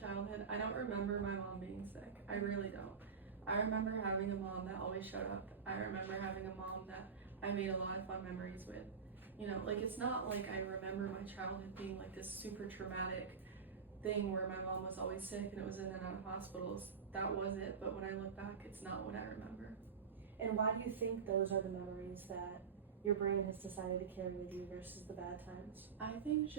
childhood, I don't remember my mom being sick. I really don't. I remember having a mom that always showed up. I remember having a mom that I made a lot of fun memories with. You know, like it's not like I remember my childhood being like this super traumatic thing where my mom was always sick and it was in and out of hospitals. That was it, but when I look back, it's not what I remember. And why do you think those are the memories that your brain has decided to carry with you versus the bad times? I think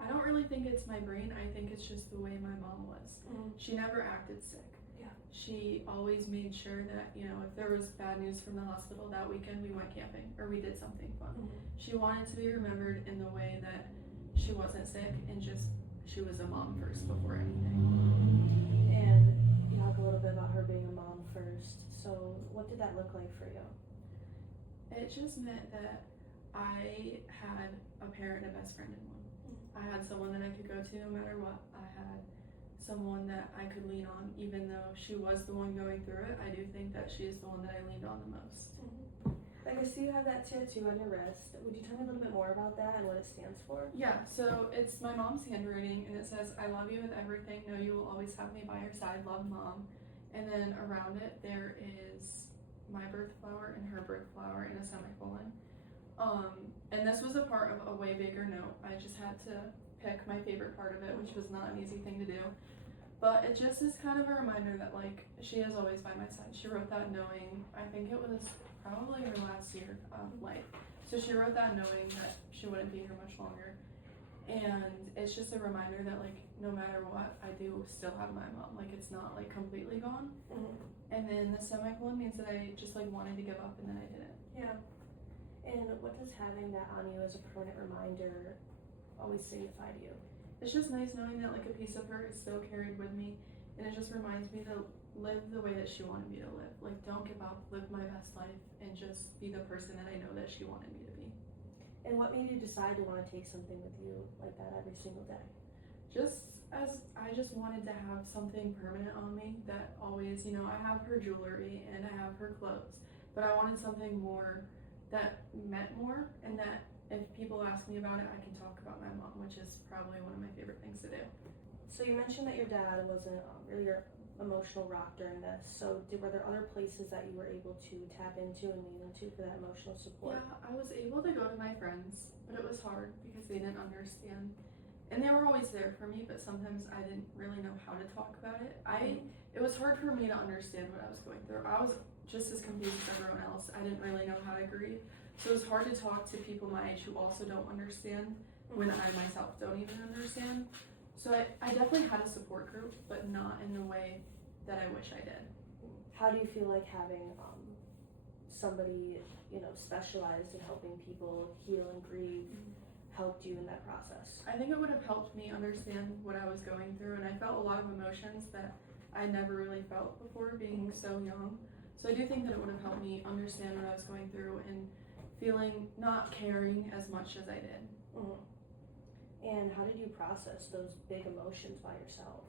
I don't really think it's my brain. I think it's just the way my mom was. She never acted sick. Yeah. She always made sure that, you know, if there was bad news from the hospital that weekend, we went camping or we did something fun. She wanted to be remembered in the way that she wasn't sick and just she was a mom first before anything. And you talk a little bit about her being a mom first. So what did that look like for you? It just meant that I had a parent and a best friend in one. I had someone that I could go to no matter what. I had someone that I could lean on, even though she was the one going through it. I do think that she is the one that I leaned on the most. I see you have that tattoo on your wrist. Would you tell me a little bit more about that and what it stands for? Yeah, so it's my mom's handwriting, and it says, "I love you with everything. Know you will always have me by your side. Love, Mom." And then around it, there is my birth flower and her birth flower in a semicolon. And this was a part of a way bigger note. I just had to pick my favorite part of it, which was not an easy thing to do. But it just is kind of a reminder that, like, she is always by my side. She wrote that knowing, I think it was probably her last year of life. So she wrote that knowing that she wouldn't be here much longer. And it's just a reminder that, like, no matter what, I do still have my mom. Like, it's not, like, completely gone. And then the semicolon means that I just, like, wanted to give up and then I didn't. Yeah. And what does having that on you as a permanent reminder always signify to you? It's just nice knowing that, like, a piece of her is still carried with me, and it just reminds me to live the way that she wanted me to live. Like, don't give up, live my best life, and just be the person that I know that she wanted me to be. And what made you decide to want to take something with you like that every single day? Just as I just wanted to have something permanent on me that always, you know, I have her jewelry and I have her clothes, but I wanted something more that meant more, and that if people ask me about it, I can talk about my mom, which is probably one of my favorite things to do. So you mentioned that your dad wasn't really your emotional rock during this. So were there other places that you were able to tap into and lean into for that emotional support? Yeah, I was able to go to my friends, but it was hard because they didn't understand. And they were always there for me, but sometimes I didn't really know how to talk about it. It was hard for me to understand what I was going through. I was just as confused as everyone else. I didn't really know how to grieve. So it was hard to talk to people my age who also don't understand when I myself don't even understand. So I definitely had a support group, but not in the way that I wish I did. How do you feel like having somebody, you know, specialized in helping people heal and grieve helped you in that process? I think it would have helped me understand what I was going through, and I felt a lot of emotions that I never really felt before being so young. So I do think that it would have helped me understand what I was going through and feeling not caring as much as I did. And how did you process those big emotions by yourself?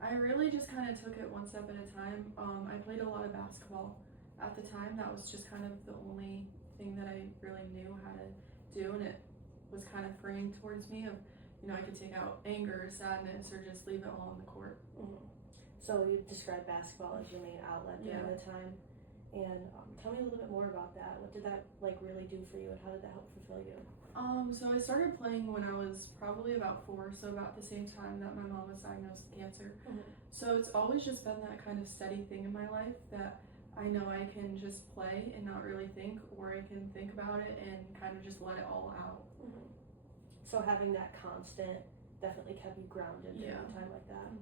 I really just kind of took it one step at a time. I played a lot of basketball at the time. That was just kind of the only thing that I really knew how to do, and it was kind of freeing towards me of, you know, I could take out anger, sadness, or just leave it all on the court. So you described basketball as your main outlet during the time. And tell me a little bit more about that. What did that like really do for you, and how did that help fulfill you? So I started playing when I was probably about 4, so about the same time that my mom was diagnosed with cancer. So it's always just been that kind of steady thing in my life that I know I can just play and not really think, or I can think about it and kind of just let it all out. So having that constant definitely kept you grounded during a time like that.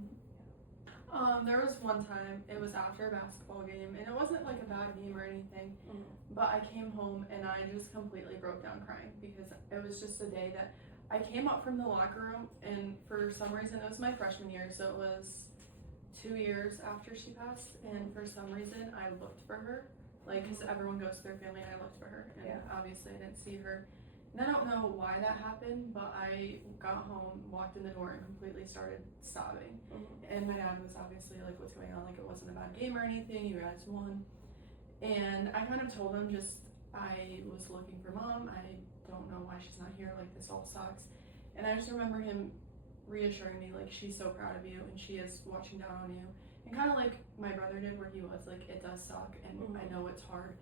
There was one time, it was after a basketball game, and it wasn't like a bad game or anything, but I came home and I just completely broke down crying because it was just a day that I came up from the locker room, and for some reason, it was my freshman year, so it was 2 years after she passed, and for some reason, I looked for her, like, because everyone goes to their family, and I looked for her, and obviously I didn't see her. And I don't know why that happened, but I got home, walked in the door, and completely started sobbing. And my dad was obviously like, what's going on? Like, it wasn't a bad game or anything. You guys won. And I kind of told him just, I was looking for Mom. I don't know why she's not here. Like, this all sucks. And I just remember him reassuring me, like, she's so proud of you and she is watching down on you. And kind of like my brother did, where he was like, it does suck and I know it's hard.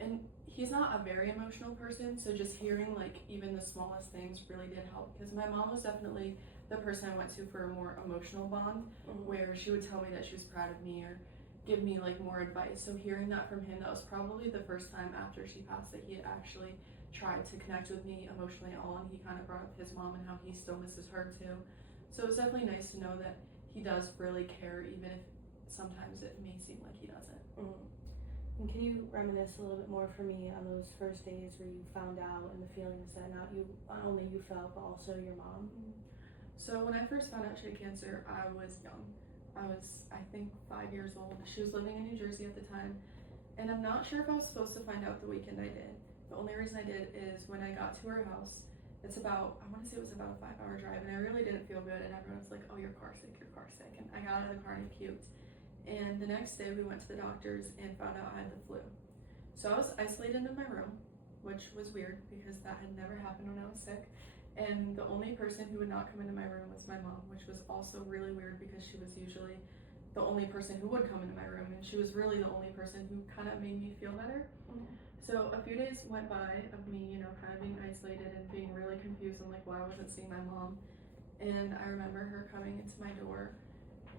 And he's not a very emotional person, so just hearing like even the smallest things really did help, because my mom was definitely the person I went to for a more emotional bond, where she would tell me that she was proud of me or give me like more advice. So hearing that from him, that was probably the first time after she passed that he had actually tried to connect with me emotionally at all, and he kind of brought up his mom and how he still misses her too. So it was definitely nice to know that he does really care, even if sometimes it may seem like he doesn't. And can you reminisce a little bit more for me on those first days where you found out and the feelings that not only you felt, but also your mom? So when I first found out she had cancer, I was young. I was, I think, 5 years old. She was living in New Jersey at the time, and I'm not sure if I was supposed to find out the weekend I did. The only reason I did is when I got to her house, it's about, I want to say it was about a 5-hour drive, and I really didn't feel good, and everyone was like, oh, you're car sick, and I got out of the car and I puked. And the next day we went to the doctors and found out I had the flu. So I was isolated in my room, which was weird because that had never happened when I was sick. And the only person who would not come into my room was my mom, which was also really weird because she was usually the only person who would come into my room, and she was really the only person who kind of made me feel better. So a few days went by of me, you know, kind of being isolated and being really confused on like why I wasn't seeing my mom. And I remember her coming into my door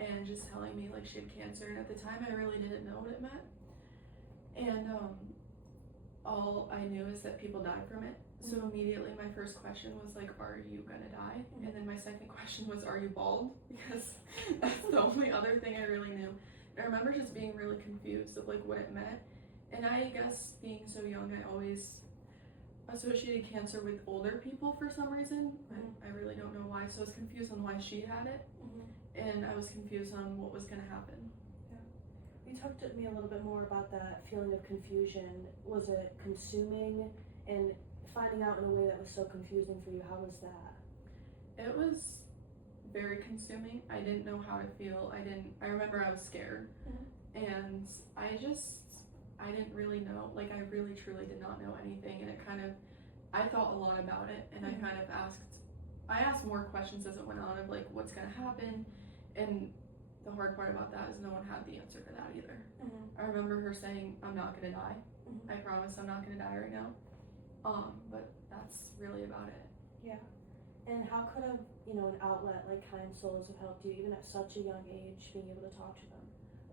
and just telling me like she had cancer, and at the time I really didn't know what it meant. And all I knew is that people died from it. So immediately my first question was like, are you gonna die? And then my second question was, are you bald? Because that's the only other thing I really knew. And I remember just being really confused of like what it meant. And I guess being so young, I always associated cancer with older people for some reason. I really don't know why. So I was confused on why she had it, and I was confused on what was gonna happen. You talked to me a little bit more about that feeling of confusion. Was it consuming and finding out in a way that was so confusing for you? How was that? It was very consuming. I didn't know how to feel. I remember I was scared, and I didn't really know, like I really truly did not know anything, and I thought a lot about it, and I asked more questions as it went on of like what's gonna happen, and the hard part about that is no one had the answer to that either. I remember her saying, I'm not gonna die. I promise I'm not gonna die right now. But that's really about it. Yeah. And how could an outlet like Kind Souls have helped you even at such a young age, being able to talk to them?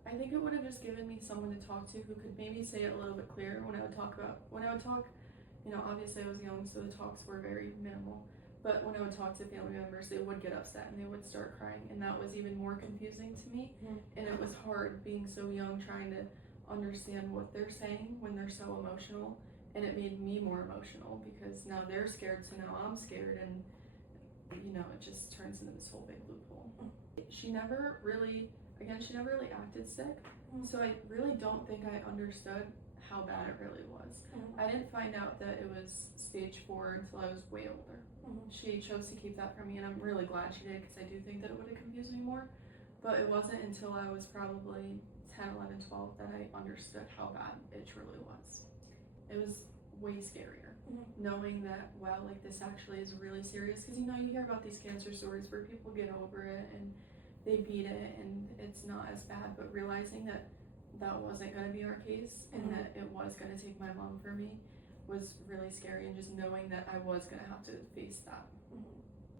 I think it would have just given me someone to talk to who could maybe say it a little bit clearer when I would talk, obviously I was young, so the talks were very minimal. But when I would talk to family members, they would get upset and they would start crying, and that was even more confusing to me. And it was hard being so young, trying to understand what they're saying when they're so emotional. And it made me more emotional because now they're scared, so now I'm scared, and it just turns into this whole big loophole. She never really acted sick, so I really don't think I understood how bad it really was. I didn't find out that it was stage 4 until I was way older. She chose to keep that from me, and I'm really glad she did, because I do think that it would have confused me more. But it wasn't until I was probably 10, 11, 12 that I understood how bad it truly was. It was way scarier, knowing that, wow, like this actually is really serious, because you hear about these cancer stories where people get over it and they beat it and it's not as bad, but realizing that that wasn't going to be our case, and that it was going to take my mom for me was really scary, and just knowing that I was going to have to face that.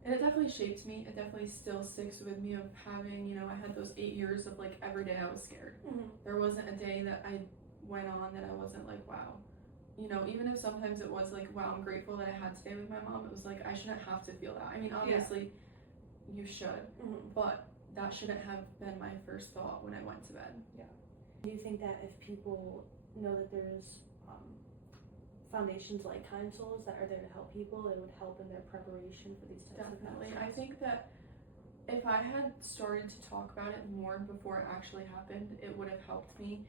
And it definitely shaped me. It definitely still sticks with me of having, I had those 8 years of like every day I was scared. There wasn't a day that I went on that I wasn't like, wow. Even if sometimes it was like, wow, I'm grateful that I had today with my mom, it was like, I shouldn't have to feel that. I mean, obviously you should, but that shouldn't have been my first thought when I went to bed. Yeah. Do you think that if people know that there's foundations like Kind Souls that are there to help people, it would help in their prepreration for these types of Definitely. episodes? I think that if I had started to talk about it more before it actually happened, it would have helped me,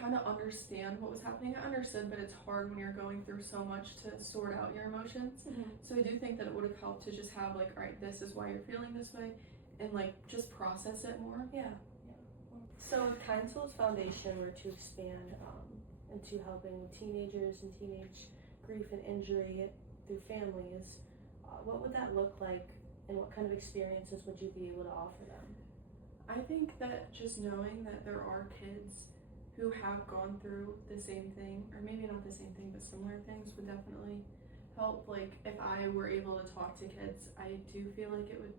kind of understand what was happening. I understood, but it's hard when you're going through so much to sort out your emotions. So I do think that it would have helped to just have like, all right, this is why you're feeling this way, and like just process it more. Yeah. So if Kind Souls Foundation were to expand into helping teenagers and teenage grief and injury through families, what would that look like And what kind of experiences would you be able to offer them? I think that just knowing that there are kids who have gone through the same thing, or maybe not the same thing, but similar things would definitely help. Like, if I were able to talk to kids, I do feel like it would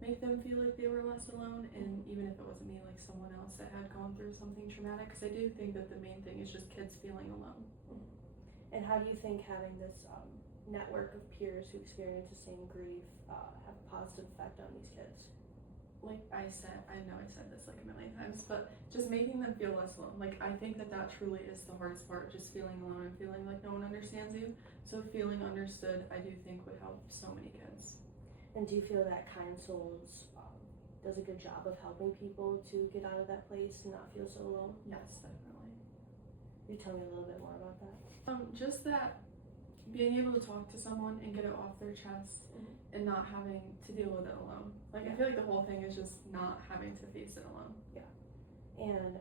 make them feel like they were less alone, and even if it wasn't me, like someone else that had gone through something traumatic, because I do think that the main thing is just kids feeling alone. And how do you think having this network of peers who experience the same grief have a positive effect on these kids? Like I said, I know I said this like a million times, but just making them feel less alone. Like, I think that truly is the hardest part, just feeling alone and feeling like no one understands you. So feeling understood, I do think would help so many kids. And do you feel that Kind Souls does a good job of helping people to get out of that place and not feel so alone? Yes, definitely. Can you tell me a little bit more about that? Just that being able to talk to someone and get it off their chest and not having to deal with it alone. Like, I feel like the whole thing is just not having to face it alone. And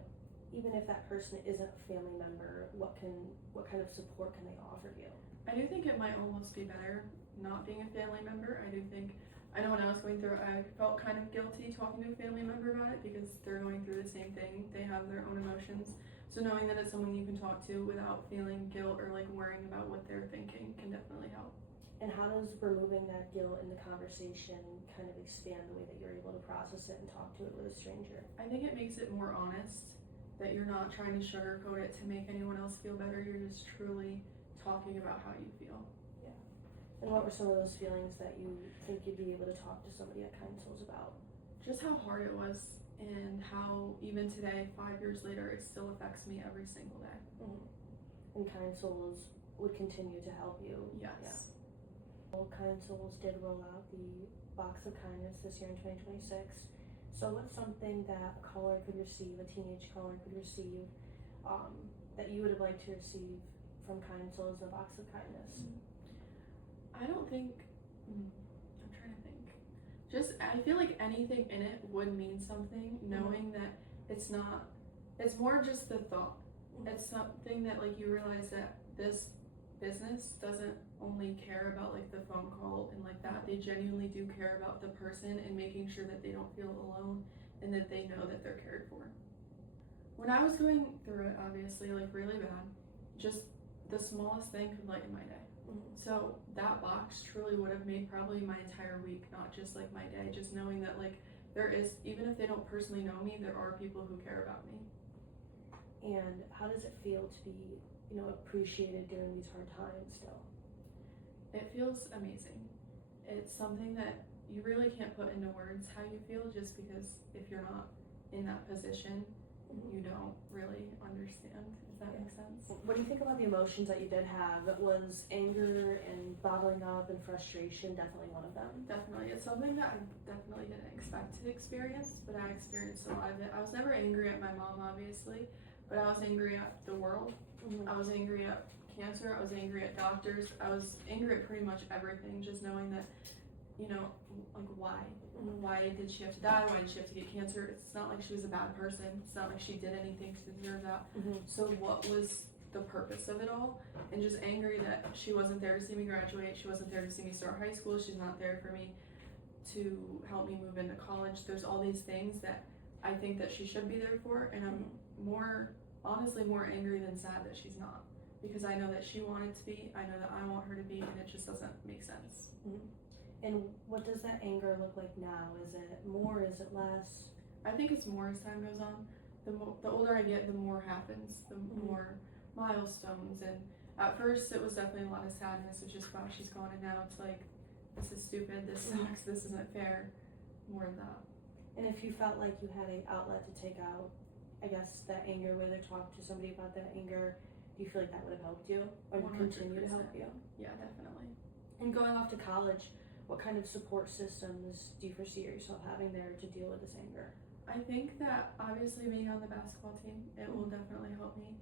even if that person isn't a family member, what kind of support can they offer you? I do think it might almost be better not being a family member. I know when I was going through it, I felt kind of guilty talking to a family member about it because they're going through the same thing. They have their own emotions. So knowing that it's someone you can talk to without feeling guilt or like worrying about what they're thinking can definitely help. And how does removing that guilt in the conversation kind of expand the way that you're able to process it and talk to it with a stranger? I think it makes it more honest, that you're not trying to sugarcoat it to make anyone else feel better. You're just truly talking about how you feel. And what were some of those feelings that you think you'd be able to talk to somebody at Kind Souls about? Just how hard it was, and how even today, 5 years later, it still affects me every single day. And Kind Souls would continue to help you? Yes. Well, Kind Souls did roll out the Box of Kindness this year in 2026. So what's something that a caller could receive, a teenage caller could receive, that you would have liked to receive from Kind Souls in a Box of Kindness? I don't think, I'm trying to think. I feel like anything in it would mean something, knowing that it's more just the thought. It's something that like you realize that this business doesn't only care about like the phone call and like that. They genuinely do care about the person and making sure that they don't feel alone and that they know that they're cared for. When I was going through it, obviously, like really bad, just the smallest thing could lighten my day. So that box truly would have made probably my entire week, not just like my day, just knowing that like there is, even if they don't personally know me, there are people who care about me. And how does it feel to be, appreciated during these hard times still? It feels amazing. It's something that you really can't put into words how you feel, just because if you're not in that position, you don't really understand. Does that make sense? What do you think about the emotions that you did have? Was anger and bottling up and frustration definitely one of them? Definitely. It's something that I definitely didn't expect to experience, but I experienced a lot of it. I was never angry at my mom, obviously, but I was angry at the world. I was angry at cancer. I was angry at doctors. I was angry at pretty much everything, just knowing that, like why? Why did she have to die? Why did she have to get cancer? It's not like she was a bad person. It's not like she did anything to deserve that. So what was the purpose of it all? And just angry that she wasn't there to see me graduate. She wasn't there to see me start high school. She's not there for me to help me move into college. There's all these things that I think that she should be there for, and I'm honestly more angry than sad that she's not, because I know that she wanted to be, I know that I want her to be, and it just doesn't make sense. And what does that anger look like now? Is it more? Is it less? I think it's more as time goes on. The older I get, the more happens, the more milestones. And at first, it was definitely a lot of sadness. It's just, wow, she's gone, and now it's like, this is stupid, this sucks, this isn't fair. More of that. And if you felt like you had an outlet to take out, I guess, that anger, whether talk to somebody about that anger, do you feel like that would have helped you or 100%. continue to help you? Yeah, definitely. And going off to college, what kind of support systems do you foresee yourself having there to deal with this anger? I think that obviously being on the basketball team, it will definitely help me.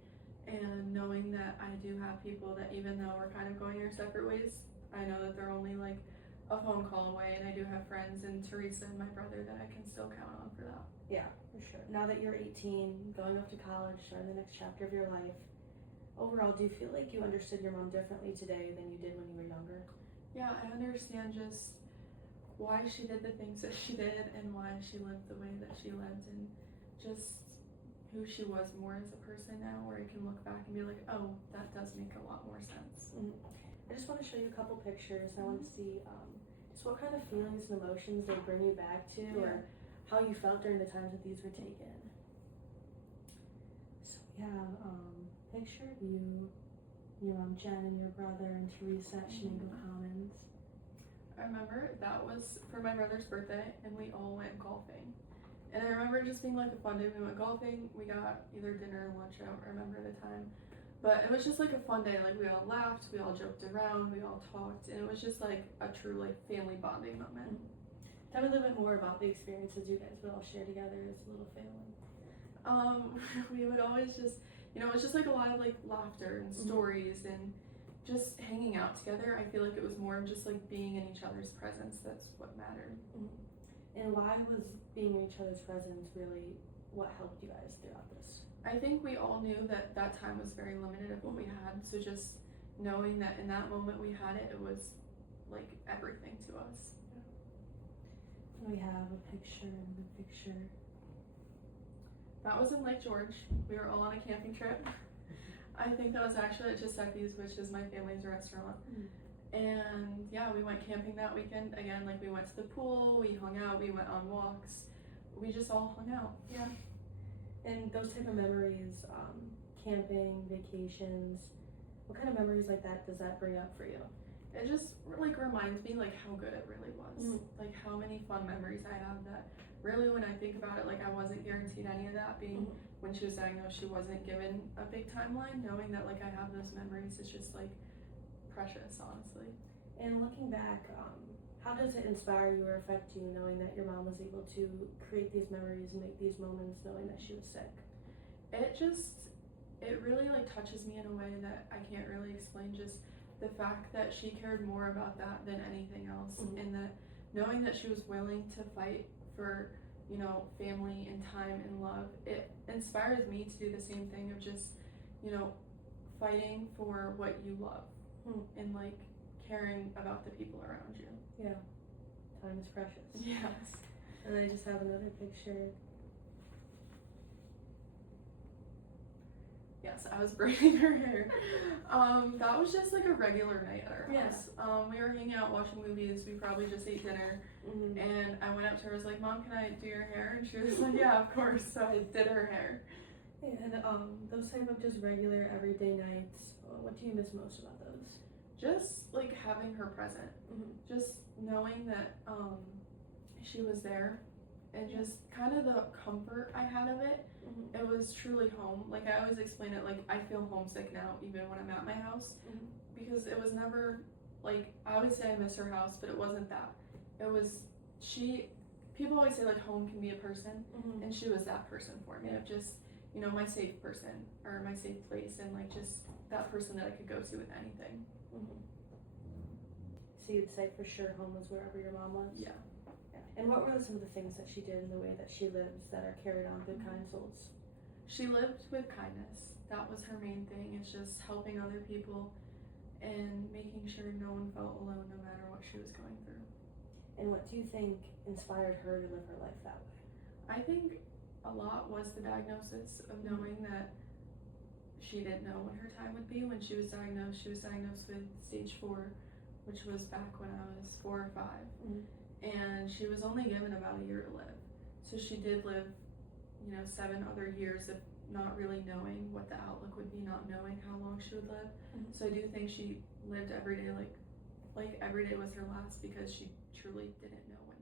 And knowing that I do have people that, even though we're kind of going our separate ways, I know that they're only like a phone call away, and I do have friends and Teresa and my brother that I can still count on for that. Yeah, for sure. Now that you're 18, going off to college, starting the next chapter of your life, overall, do you feel like you understood your mom differently today than you did when you were younger? Yeah, I understand just why she did the things that she did and why she lived the way that she lived, and just who she was more as a person now, where I can look back and be like, oh, that does make a lot more sense. I just want to show you a couple pictures. I want to see just what kind of feelings and emotions they bring you back to, or how you felt during the times that these were taken. So we have picture of you, your mom Jen and your brother and Teresa at Shenango Commons. I remember that was for my brother's birthday, and we all went golfing. And I remember just being like a fun day. We went golfing, we got either dinner or lunch, I don't remember the time. But it was just like a fun day. Like, we all laughed, we all joked around, we all talked, and it was just like a true like family bonding moment. Tell me a little bit more about the experiences you guys would all share together as a little family. We would always just, it was just like a lot of like laughter and stories and just hanging out together. I feel like it was more of just like being in each other's presence. That's what mattered. And why was being in each other's presence really what helped you guys throughout this? I think we all knew that that time was very limited of what we had. So just knowing that in that moment we had it, it was like everything to us. We have a picture and a picture. That was in Lake George. We were all on a camping trip. I think that was actually at Giuseppe's, which is my family's restaurant. And yeah, we went camping that weekend. Again, like, we went to the pool, we hung out, we went on walks. We just all hung out. Yeah. And those type of memories, camping, vacations, what kind of memories like that does that bring up for you? It just like reminds me like how good it really was. Like, how many fun memories I have that really, when I think about it, like, I wasn't guaranteed any of that. Being when she was diagnosed, she wasn't given a big timeline. Knowing that like I have those memories is just like precious, honestly. And looking back, how does it inspire you or affect you knowing that your mom was able to create these memories and make these moments knowing that she was sick? It really like touches me in a way that I can't really explain. Just the fact that she cared more about that than anything else, and that knowing that she was willing to fight for, family and time and love, it inspires me to do the same thing of just, fighting for what you love and like caring about the people around you. Yeah, time is precious. Yes. And I just have another picture. Yes, I was braiding her hair. That was just like a regular night at our house. We were hanging out, watching movies. We probably just ate dinner. And I went up to her, I was like, Mom, can I do your hair? And she was like, yeah, of course. So I did her hair. And those type of just regular everyday nights, what do you miss most about those? Just like having her present. Just knowing that she was there, and just kind of the comfort I had of it. It was truly home. Like, I always explain it, like, I feel homesick now even when I'm at my house, because it was never like, I always say I miss her house, but it wasn't that. It was people always say like home can be a person, and she was that person for me, of just, my safe person or my safe place, and like just that person that I could go to with anything. So you'd say for sure home was wherever your mom was? Yeah. And what were some of the things that she did in the way that she lives that are carried on through Kind Souls? She lived with kindness. That was her main thing. It's just helping other people and making sure no one felt alone no matter what she was going through. And what do you think inspired her to live her life that way? I think a lot was the diagnosis of knowing that she didn't know when her time would be. When she was diagnosed with stage 4, which was back when I was 4 or 5. And she was only given about a year to live. So she did live, 7 other years of not really knowing what the outlook would be, not knowing how long she would live. So I do think she lived every day like every day was her last, because she truly didn't know when